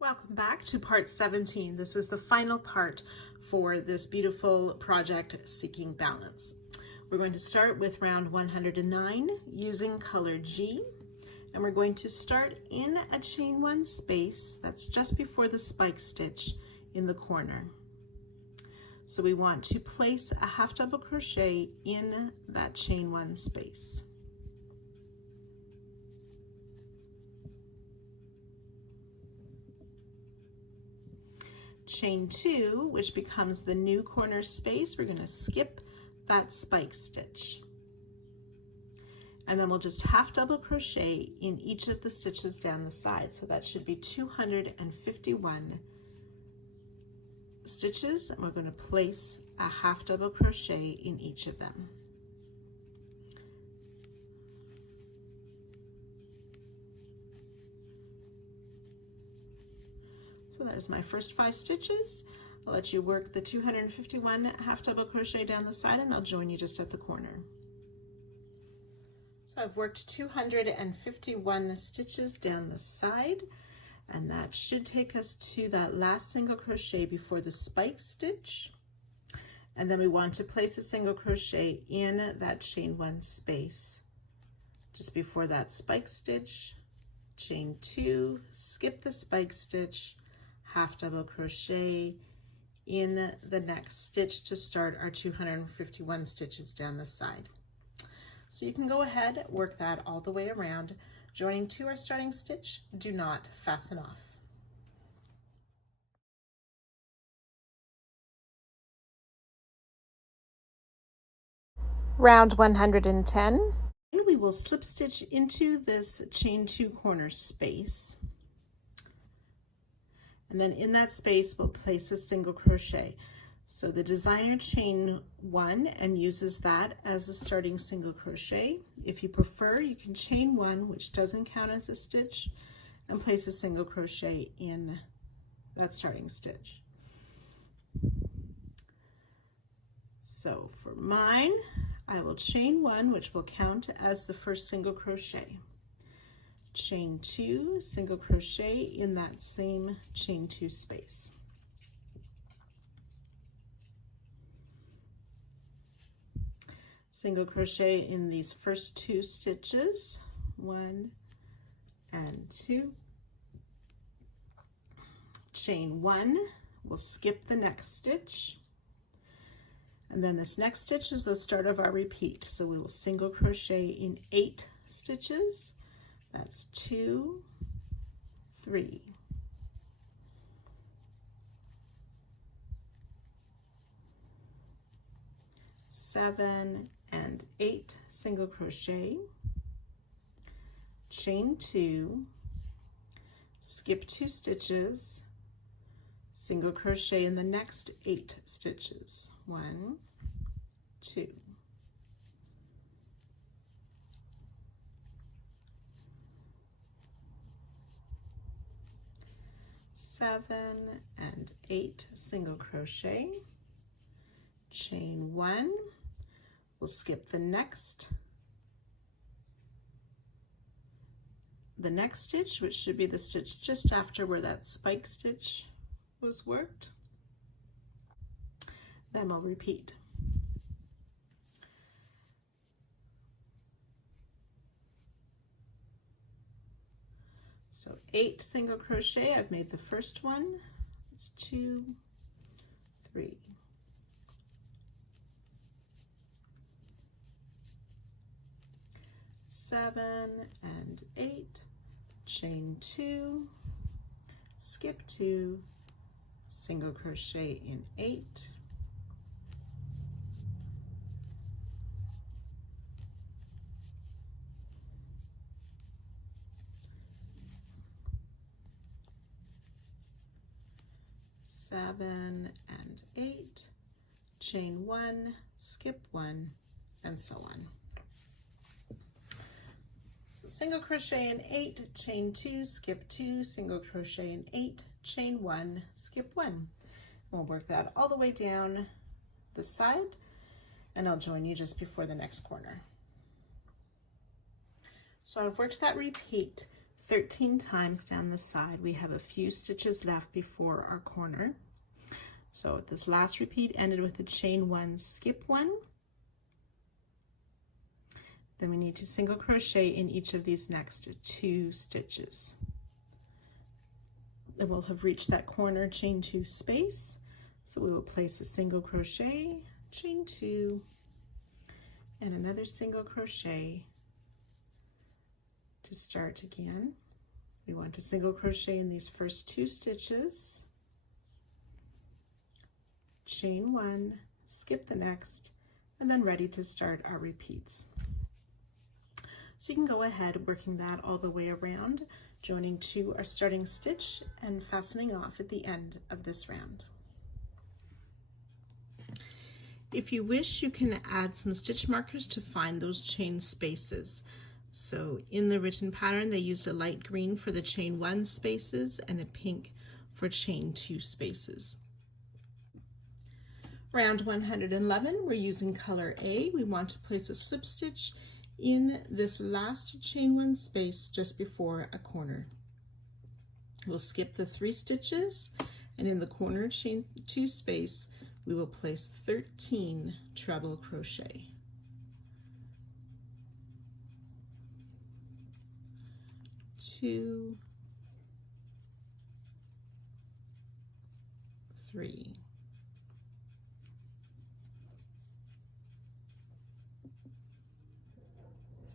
Welcome back to part 17. This is the final part for this beautiful project, Seeking Balance. We're going to start with round 109 using color G, and we're going to start in a chain one space that's just before the spike stitch in the corner. So we want to place a half double crochet in that chain one space. Chain two, which becomes the new corner space, we're going to skip that spike stitch. And then we'll just half double crochet in each of the stitches down the side. So that should be 251 stitches, and we're going to place a half double crochet in each of them. So there's my first 5 stitches. I'll let you work the 251 half double crochet down the side, and I'll join you just at the corner. So I've worked 251 stitches down the side, and that should take us to that last single crochet before the spike stitch. And then we want to place a single crochet in that chain one space just before that spike stitch. Chain two, skip the spike stitch, half double crochet in the next stitch to start our 251 stitches down the side. So you can go ahead, work that all the way around, joining to our starting stitch. Do not fasten off. Round 110. We will slip stitch into this chain two corner space. And then in that space, we'll place a single crochet. So the designer chain one and uses that as a starting single crochet. If you prefer, you can chain one, which doesn't count as a stitch, and place a single crochet in that starting stitch. So for mine, I will chain one, which will count as the first single crochet. Chain two, single crochet in that same chain two space. Single crochet in these first 2 stitches, 1 and 2. Chain one, we'll skip the next stitch. And then this next stitch is the start of our repeat. So we will single crochet in 8 stitches. That's 2, 3, 7 and 8 single crochet, chain 2, skip 2 stitches, single crochet in the next 8 stitches. 1, 2. 7 and 8 single crochet, chain 1, we'll skip the next stitch, which should be the stitch just after where that spike stitch was worked. Then we'll repeat. So 8 single crochet, I've made the first one. It's 2, 3, 7 and 8, chain 2, skip 2, single crochet in 8, seven and 8, chain 1, skip 1, and so on. So single crochet in 8, chain 2, skip 2, single crochet in 8, chain 1, skip 1. We'll work that all the way down the side, and I'll join you just before the next corner. So I've worked that repeat 13 times down the side. We have a few stitches left before our corner. So this last repeat ended with a chain 1, skip 1. Then we need to single crochet in each of these next 2 stitches. And we'll have reached that corner chain 2 space. So we will place a single crochet, chain 2, and another single crochet to start again. We want to single crochet in these first 2 stitches, chain 1, skip the next, and then ready to start our repeats. So you can go ahead working that all the way around, joining to our starting stitch and fastening off at the end of this round. If you wish, you can add some stitch markers to find those chain spaces. So in the written pattern, they used a light green for the chain 1 spaces and a pink for chain 2 spaces. Round 111, we're using color A. We want to place a slip stitch in this last chain 1 space just before a corner. We'll skip the 3 stitches, and in the corner chain 2 space, we will place 13 treble crochet. 2, 3,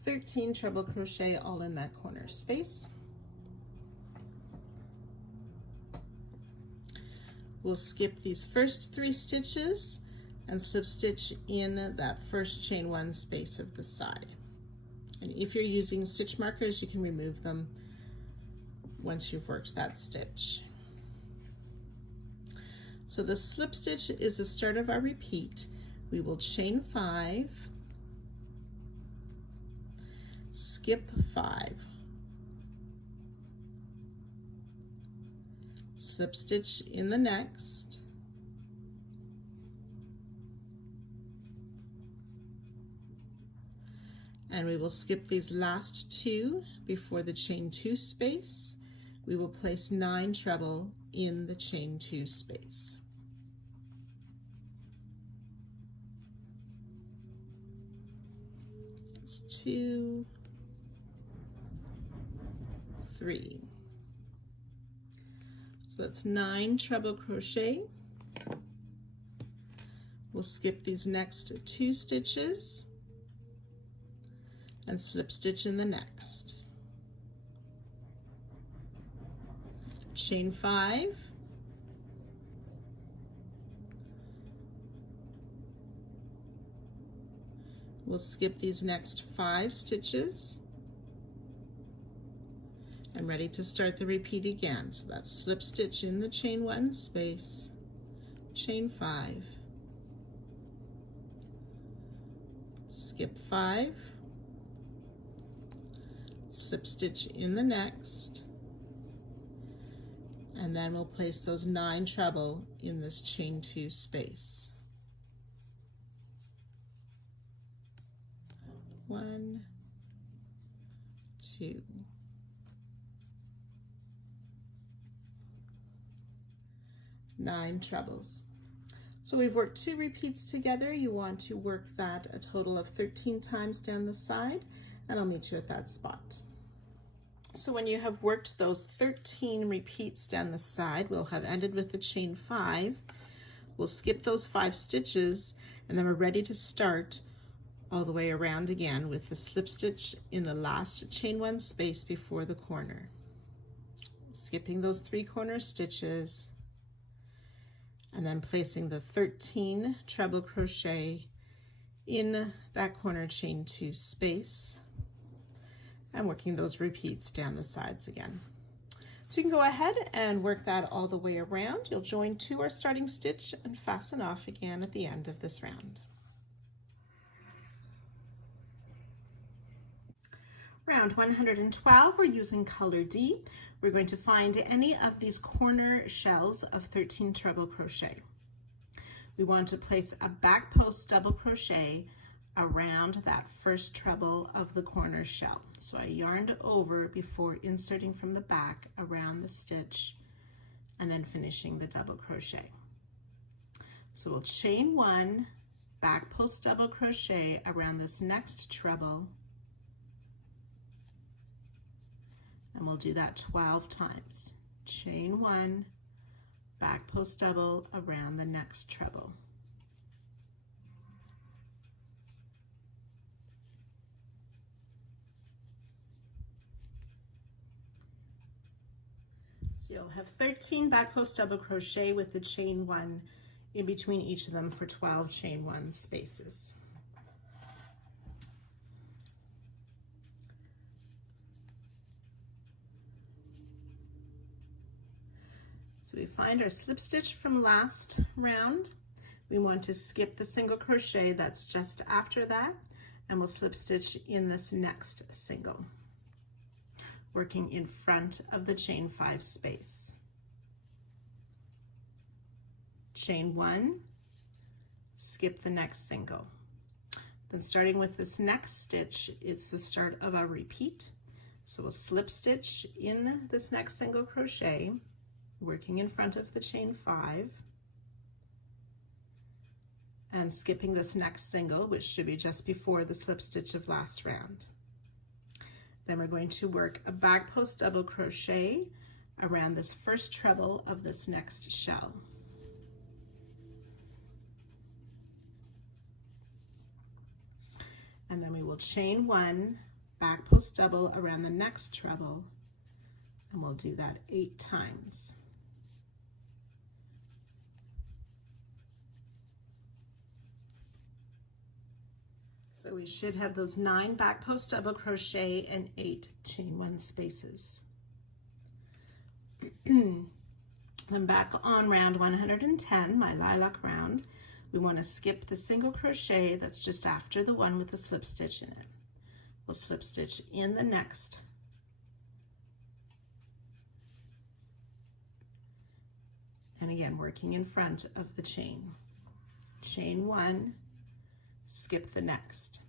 13 treble crochet all in that corner space. We'll skip these first 3 stitches and slip stitch in that first chain 1 space of the side. And if you're using stitch markers, you can remove them once you've worked that stitch. So the slip stitch is the start of our repeat. We will chain 5, skip 5, slip stitch in the next, and we will skip these last 2 before the chain 2 space. We will place 9 treble in the chain 2 space. It's 2, 3. So that's 9 treble crochet. We'll skip these next 2 stitches and slip stitch in the next. Chain 5, we'll skip these next 5 stitches and ready to start the repeat again. So that's slip stitch in the chain 1 space, chain 5, skip 5, slip stitch in the next, and then we'll place those 9 treble in this chain 2 space. 1, 2. Nine trebles. So we've worked 2 repeats together. You want to work that a total of 13 times down the side, and I'll meet you at that spot. So when you have worked those 13 repeats down the side, we'll have ended with the chain 5. We'll skip those 5 stitches, and then we're ready to start all the way around again with the slip stitch in the last chain 1 space before the corner. Skipping those 3 corner stitches, and then placing the 13 treble crochet in that corner chain 2 space, and working those repeats down the sides again. So you can go ahead and work that all the way around. You'll join to our starting stitch and fasten off again at the end of this round. Round 112, we're using color D. We're going to find any of these corner shells of 13 treble crochet. We want to place a back post double crochet around that first treble of the corner shell. So I yarned over before inserting from the back around the stitch and then finishing the double crochet. So we'll chain 1, back post double crochet around this next treble, and we'll do that 12 times. Chain 1, back post double around the next treble. So you'll have 13 back post double crochet with the chain 1 in between each of them for 12 chain 1 spaces. So we find our slip stitch from last round. We want to skip the single crochet that's just after that, and we'll slip stitch in this next single, working in front of the chain 5 space. Chain 1, skip the next single. Then starting with this next stitch, it's the start of our repeat. So we'll slip stitch in this next single crochet, working in front of the chain 5, and skipping this next single, which should be just before the slip stitch of last round. Then we're going to work a back post double crochet around this first treble of this next shell. And then we will chain 1, back post double around the next treble, and we'll do that 8 times. So we should have those 9 back post double crochet and 8 chain 1 spaces. Then back on round 110, my lilac round, we want to skip the single crochet that's just after the one with the slip stitch in it. We'll slip stitch in the next, and again working in front of the chain. Chain 1, skip the next.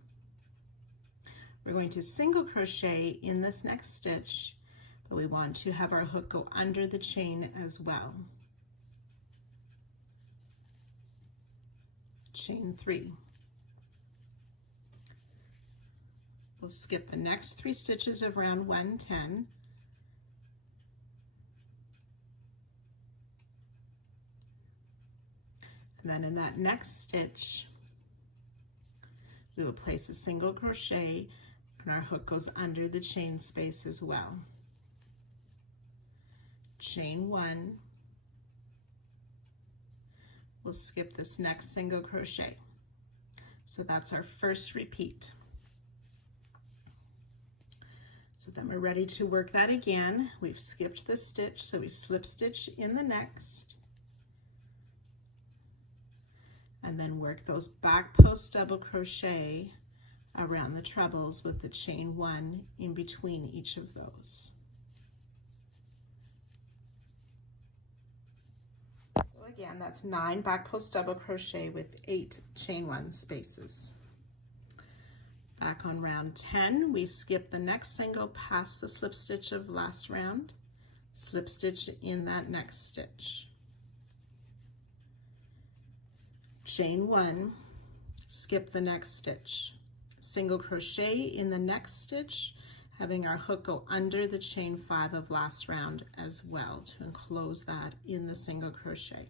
We're going to single crochet in this next stitch, but we want to have our hook go under the chain as well. Chain 3. We'll skip the next 3 stitches of round 110. And then in that next stitch, we will place a single crochet and our hook goes under the chain space as well. Chain 1. We'll skip this next single crochet. So that's our first repeat. So then we're ready to work that again. We've skipped this stitch, so we slip stitch in the next, and then work those back post double crochet around the trebles with the chain 1 in between each of those. So again, that's 9 back post double crochet with 8 chain 1 spaces. Back on round 10, we skip the next single past the slip stitch of last round, slip stitch in that next stitch. Chain 1, skip the next stitch, single crochet in the next stitch, having our hook go under the chain 5 of last round as well to enclose that in the single crochet.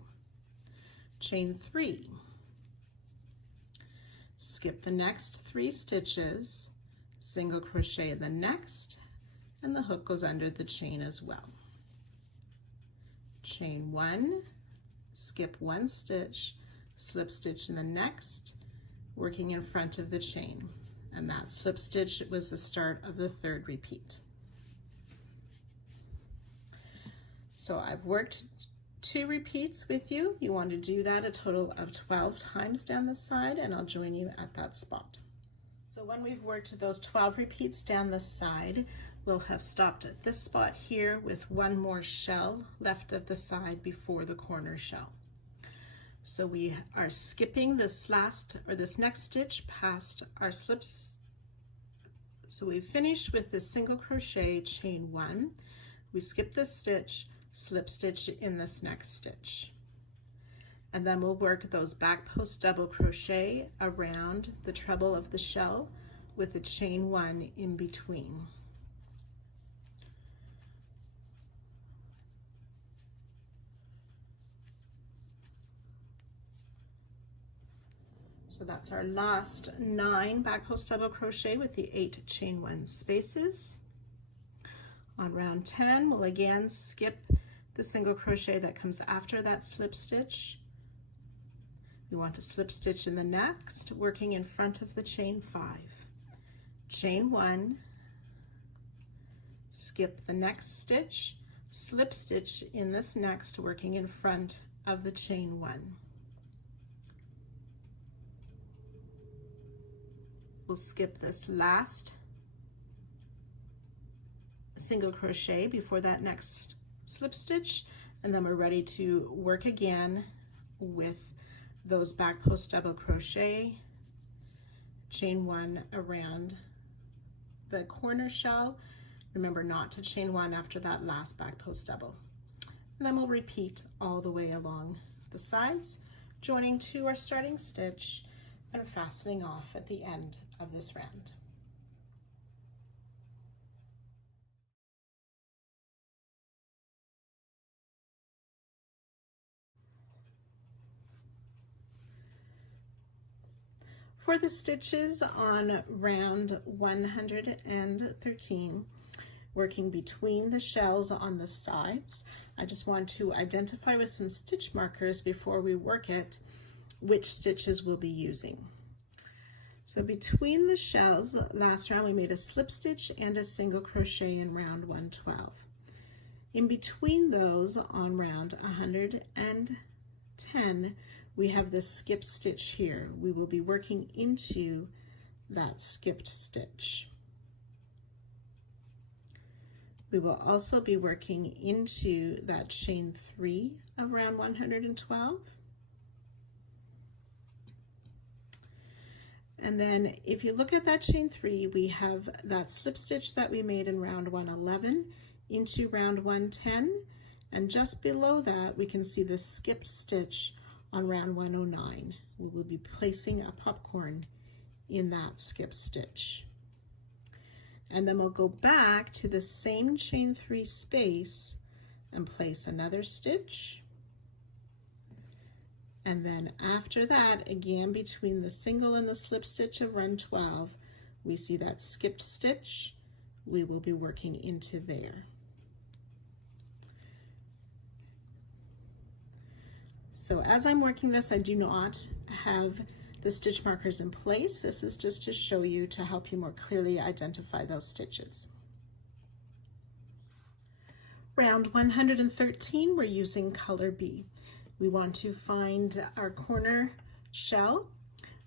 Chain 3, skip the next 3 stitches, single crochet in the next, and the hook goes under the chain as well. Chain 1, skip 1 stitch, slip stitch in the next, working in front of the chain, and that slip stitch was the start of the 3rd repeat. So I've worked 2 repeats with you. You want to do that a total of 12 times down the side, and I'll join you at that spot. So when we've worked those 12 repeats down the side, we'll have stopped at this spot here with 1 more shell left of the side before the corner shell. So we are skipping this next stitch past our slips. So we finished with this single crochet, chain 1. We skip this stitch, slip stitch in this next stitch. And then we'll work those back post double crochet around the treble of the shell with a chain 1 in between. So that's our last 9 back post double crochet with the 8 chain 1 spaces. On round 10, we'll again skip the single crochet that comes after that slip stitch. We want to slip stitch in the next, working in front of the chain 5. Chain 1, skip the next stitch, slip stitch in this next, working in front of the chain 1. We'll skip this last single crochet before that next slip stitch, and then we're ready to work again with those back post double crochet, chain 1 around the corner shell. Remember not to chain 1 after that last back post double. And then we'll repeat all the way along the sides, joining to our starting stitch and fastening off at the end of this round. For the stitches on round 113, working between the shells on the sides, I just want to identify with some stitch markers before we work it which stitches we'll be using. So between the shells, last round we made a slip stitch and a single crochet in round 112. In between those on round 110, we have this skip stitch here. We will be working into that skipped stitch. We will also be working into that chain 3 of round 112. And then if you look at that chain 3, we have that slip stitch that we made in round 111 into round 110, and just below that we can see the skipped stitch on round 109. We will be placing a popcorn in that skip stitch. And then we'll go back to the same chain 3 space and place another stitch. And then after that, again between the single and the slip stitch of round 12, we see that skipped stitch. We will be working into there. So as I'm working this, I do not have the stitch markers in place. This is just to show you, to help you more clearly identify those stitches. Round 113, we're using color B. We want to find our corner shell.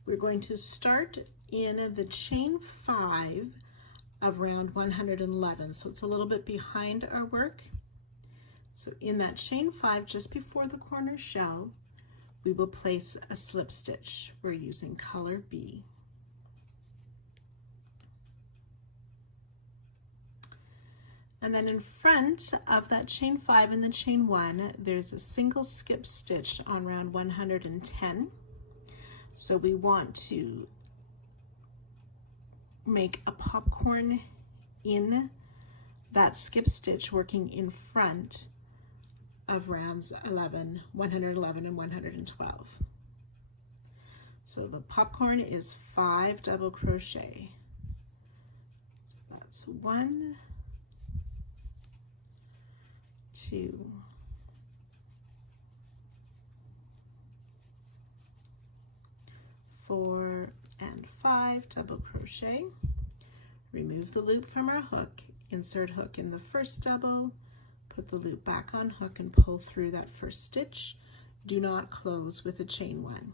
We're going to start in the chain 5 of round 111, so it's a little bit behind our work. So in that chain 5, just before the corner shell, we will place a slip stitch. We're using color B. And then in front of that chain 5 and the chain 1, there's a single skip stitch on round 110. So we want to make a popcorn in that skip stitch, working in front of rounds 111 and 112. So the popcorn is 5 double crochet. So that's 1, 2, 4, and 5 double crochet. Remove the loop from our hook, insert hook in the first double, put the loop back on hook and pull through that first stitch. Do not close with a chain 1.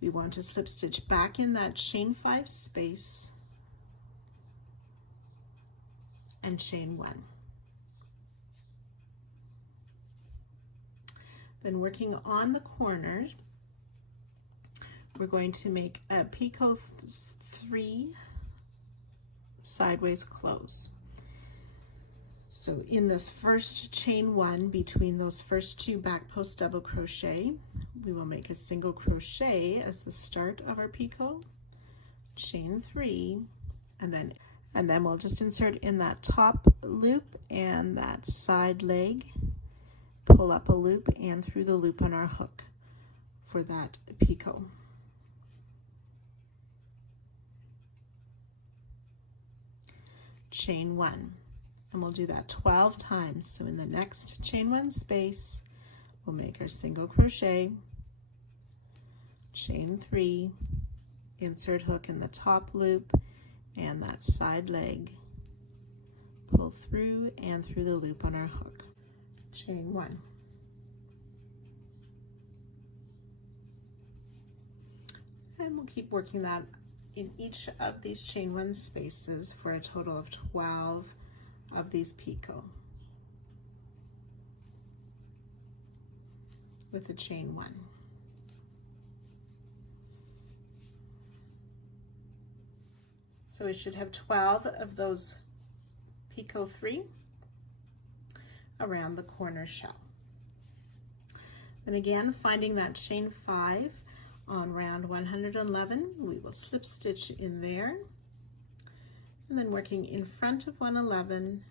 We want to slip stitch back in that chain 5 space and chain 1. Then working on the corners, we're going to make a picot 3 sideways close. So in this first chain 1 between those first 2 back post double crochet, we will make a single crochet as the start of our picot, chain 3, and then we'll just insert in that top loop and that side leg, pull up a loop and through the loop on our hook for that picot. Chain 1, and we'll do that 12 times. So in the next chain 1 space, we'll make our single crochet, chain 3, insert hook in the top loop and that side leg, pull through and through the loop on our hook, chain 1. And we'll keep working that in each of these chain 1 spaces for a total of 12 of these picot with the chain 1. So we should have 12 of those picot 3 around the corner shell. Then again, finding that chain 5 on round 111, we will slip stitch in there, and then working in front of 111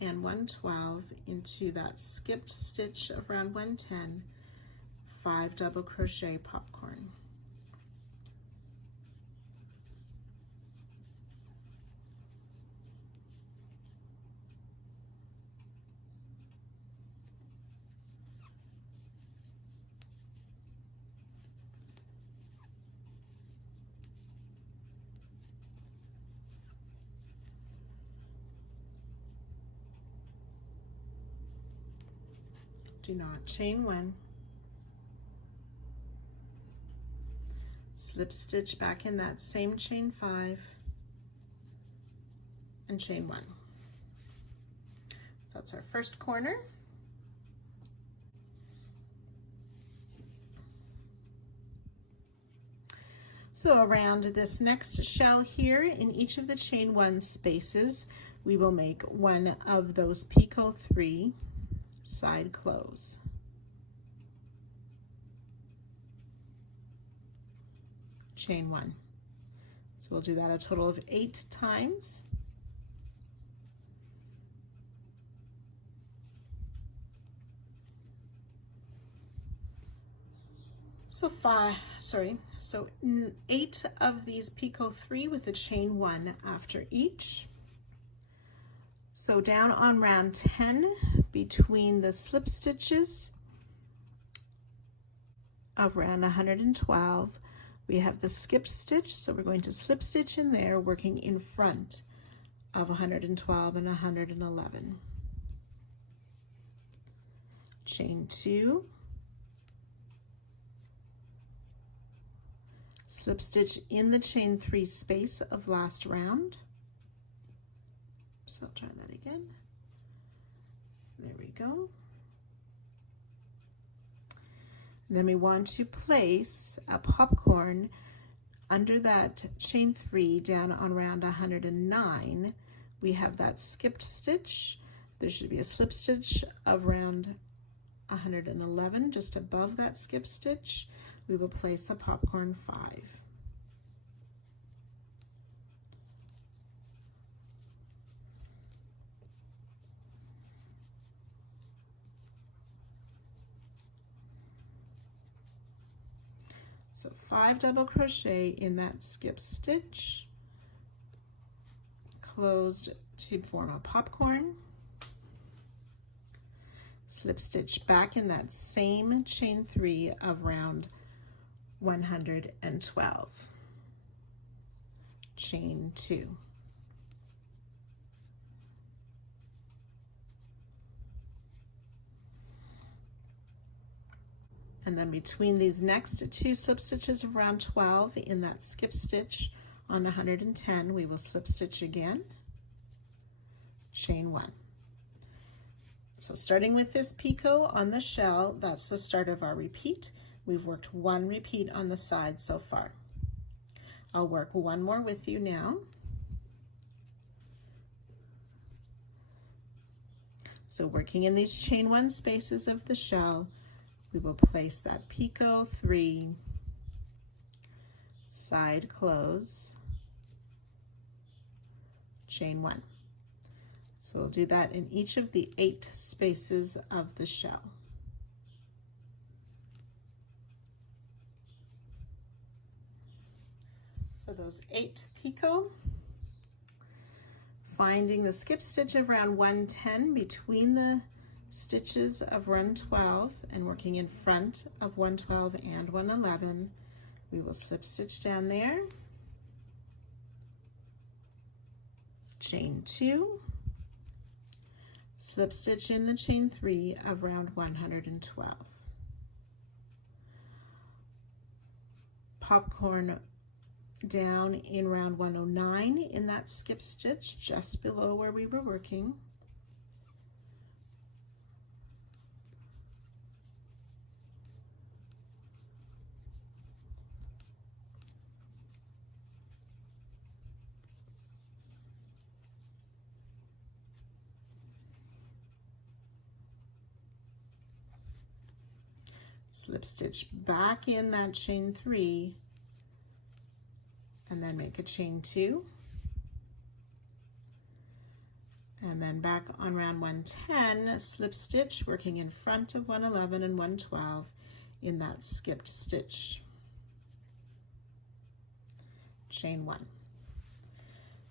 and 112 into that skipped stitch of round 110, 5 double crochet popcorn. Do not chain 1, slip stitch back in that same chain 5 and chain 1. So that's our first corner. So around this next shell here, in each of the chain 1 spaces, we will make one of those picot 3 side close. Chain 1. So we'll do that a total of 8 times. So 8 of these picot 3 with a chain 1 after each. So down on round 10, between the slip stitches of round 112, we have the skip stitch, so we're going to slip stitch in there, working in front of 112 and 111. Chain 2, slip stitch in the chain 3 space of last round. So I'll try that again. There we go. Then we want to place a popcorn under that chain 3 down on round 109. We have that skipped stitch. There should be a slip stitch of round 111 just above that skip stitch. We will place a popcorn 5. So 5 double crochet in that skip stitch, closed to form a popcorn, slip stitch back in that same chain 3 of round 112, chain 2. And then between these next 2 slip stitches of round 12 in that skip stitch on 110, we will slip stitch again, chain 1. So starting with this picot on the shell, that's the start of our repeat. We've worked one repeat on the side so far. I'll work one more with you now. So working in these chain one spaces of the shell, we will place that picot 3, side close, chain 1. So we'll do that in each of the 8 spaces of the shell. So those 8 picot, finding the skip stitch of round 110 between the stitches of run 12 and working in front of 112 and 111, we will slip stitch down there, chain 2, slip stitch in the chain 3 of round 112. Popcorn down in round 109 in that skip stitch just below where we were working. Slip stitch back in that chain 3 and then make a chain 2, and then back on round 110, slip stitch working in front of 111 and 112 in that skipped stitch, chain 1.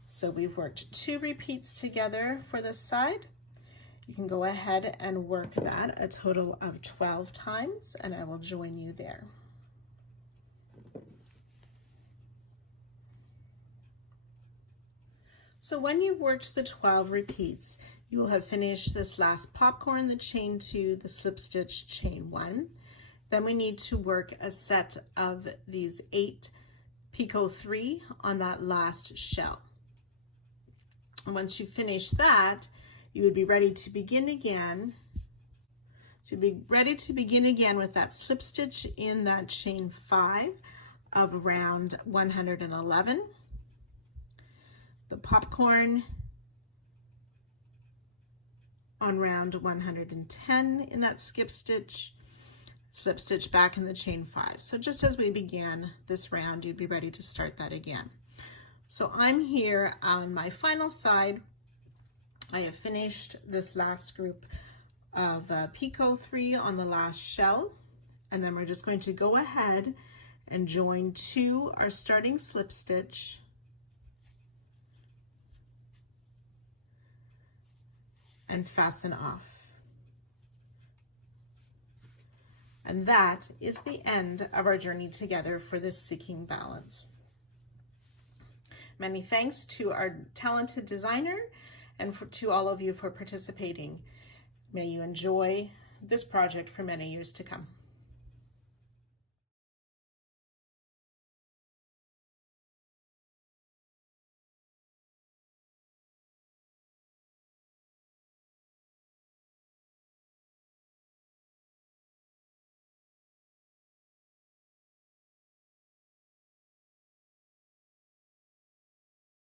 So we've worked 2 repeats together for this side. You can go ahead and work that a total of 12 times, and I will join you there. So when you've worked the 12 repeats, you will have finished this last popcorn, the chain 2, the slip stitch, chain 1. Then we need to work a set of these 8 picot 3 on that last shell. And once you finish that, you would be ready to begin again. With that slip stitch in that chain 5 of round 111. The popcorn on round 110 in that skip stitch, slip stitch back in the chain 5. So just as we began this round, you'd be ready to start that again. So I'm here on my final side. I have finished this last group of picot 3 on the last shell, and then we're just going to go ahead and join to our starting slip stitch, and fasten off. And that is the end of our journey together for this Seeking Balance. Many thanks to our talented designer and to all of you for participating. May you enjoy this project for many years to come.